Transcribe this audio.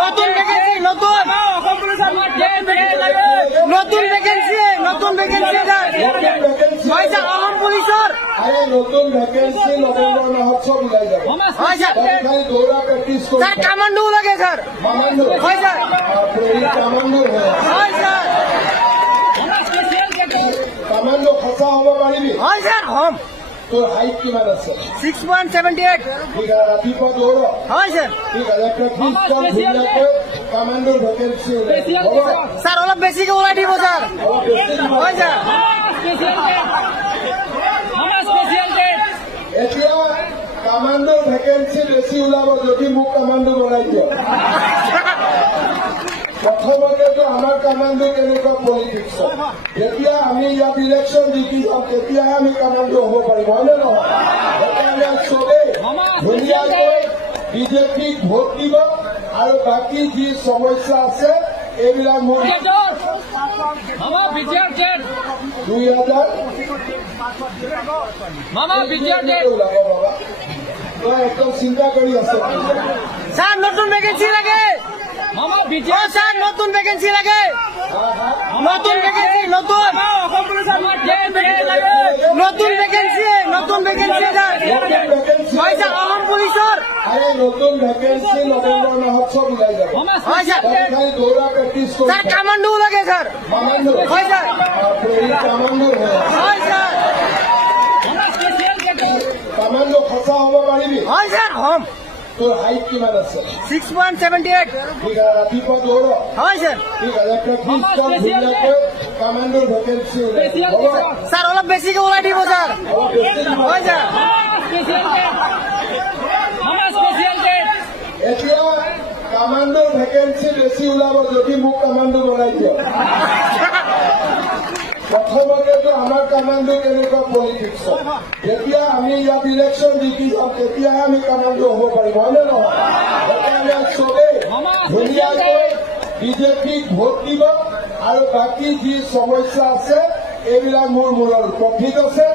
নতুন ভ্যাকেন্সি নতুন ভ্যাকেন্সি অসম পুলিচৰ নতুন ভ্যাকেন্সি নৱেম্বৰ মাহত চব ওলাই যাব। হয় ছাৰ। খালি দৌৰা প্ৰেক্টিচ কৰি ছাৰ কামাণ্ডোও লাগে ছাৰ। কামাণ্ডো হয় ছাৰ। কামাণ্ডো হয় ছাৰ। কামাণ্ডো সঁচা হ'ব পাৰিবি? হয় ছাৰ হ'ম। তোৰ হাইট কিমান আছে? 6.78। ঠিক আছে, ৰাতিপুৱা দৌৰ। হয় ছাৰ। ঠিক আছে, প্ৰেক্টিচ কৰ ধুনীয়াকৈ। কামাণ্ডোৰ ভেকেন্সি হ'ব। ছাৰ অলপ বেছিকে ওলাই দিব ছাৰ। অলপ বেছি দিব। হয় ছাৰ। এতিয়া কামাণ্ডোৰ ভেকেন্সি বেছি ওলাব যদি মোক কামাণ্ডো বনাই দিয়ক। প্ৰথমতেতো আমাৰ কামাণ্ডো কেনেকুৱা পলিটিক্স, যেতিয়া আমি ইয়াত ইলেকশ্যন জিকি যাম তেতিয়াহে আমি কামাণ্ডো হ'ব পাৰিম, হয়নে নহয়? সেইকাৰণে চবেই ধুনীয়াকৈ বিজেপিক ভোট দিব আৰু বাকী যি সমস্যা আছে এইবিলাক মোৰ 2000 ওলাব বাবা। তই একদম চিন্তা কৰি আছে। ছাৰ নতুন ভ্যাকেন্সি লাগে। ছাৰ নতুন ভ্যাকেন্সি লাগে। নতুন ভ্যাকেন্সি নতুন ভ্যাকেন্সি ছাৰ। হয় ছাৰ অসম পুলিচৰ নতুন ভ্যাকেন্সি নৱেম্বৰ মাহত চব ওলাই যাব। হয় ছাৰ। খালি দৌৰা প্ৰেক্টিচ কৰি ছাৰ কামাণ্ডোও লাগে ছাৰ। কামাণ্ডো হয় ছাৰ। কামাণ্ডো হয় ছাৰ। কামাণ্ডো সঁচা হ'ব পাৰিবি? হয় ছাৰ হ'ম। তোৰ হাইট কিমান আছে? 6.78। ঠিক আছে, ৰাতিপুৱা দৌৰ। হয় ছাৰ। ঠিক আছে, প্ৰেক্টিচ কৰ ধুনীয়াকৈ। কামাণ্ডোৰ ভেকেন্সি হ'ব। ছাৰ অলপ বেছিকে ওলাই দিব ছাৰ। অলপ বেছি দিব। হয় ছাৰ। এতিয়া কামাণ্ডোৰ ভেকেন্সি বেছি ওলাব যদি মোক কামাণ্ডো বনাই দিয়ক। প্ৰথমতেতো আমাৰ কামাণ্ডো কেনেকুৱা পলিটিক্স, যেতিয়া আমি ইয়াত ইলেকশ্যন জিকি যাম তেতিয়াহে আমি কামাণ্ডো হ'ব পাৰিম, হয়নে নহয়? সেইকাৰণে চবেই ধুনীয়াকৈ বিজেপিক ভোট দিব আৰু বাকী যি সমস্যা আছে এইবিলাক মোৰ মূলৰ প্ৰফিট আছে।